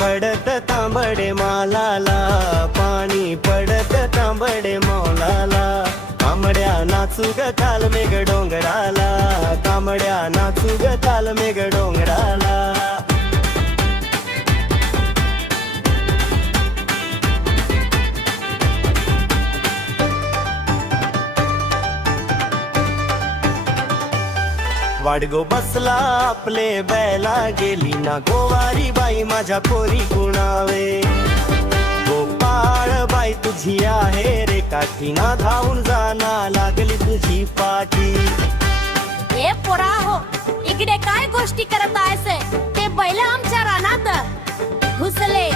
पडत तांबडे मालाला, पाणी पडत तांबडे मौलाला. तांबड्या नाचू ग तालमेघ डोंगराला, तांबड्या नाचू ग तालमेघ डोंगराला. वाडगो बसला आपले बैला, गेली ना गोवारी बाई माझ्या पोरी कुणावे. गोपाळ बाई तुझी आहे रे काठी, ना धावून जाना लागली तुझी पाठी. ए पोरा हो, इकडे काय गोष्टी करत आहेस? ते बैल आमच्या रानात घुसले.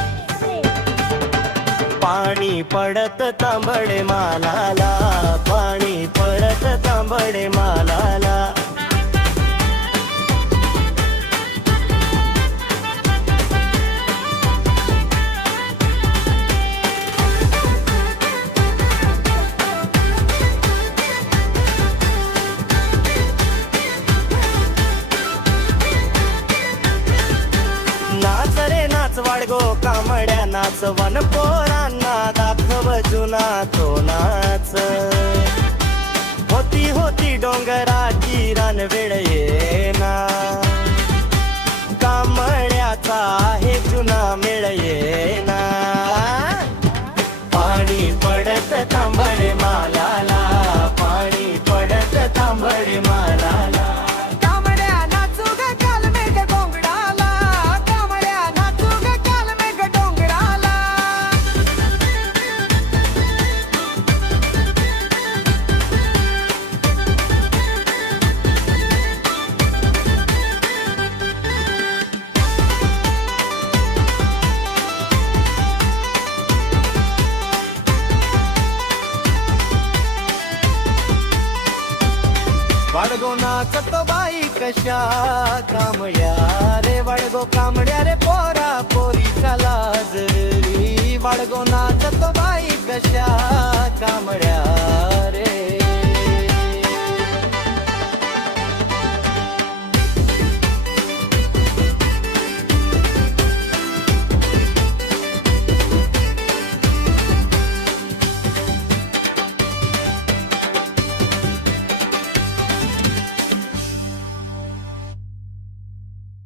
पाणी पडत तांबडे मालाला, पाणी पडत तांबडे मालाला. नाच रे नाच वाडगो कामड्या नाच, वन पोरांना दाखव जुना तो नाच. होती होती डोंगराची रानवेळ येना, कामड्याचा आहे जुना मेळ येना. पाणी पडत तांबडे मालाला, पाणी पडत तांबडे मालाला. वाडगो नाचतो बाई कशा कामड्या रे, वाडगो कामड्या रे पोरा पोरीचा लाजरी. वाडगो नाचतो बाई कशा कामड्या रे.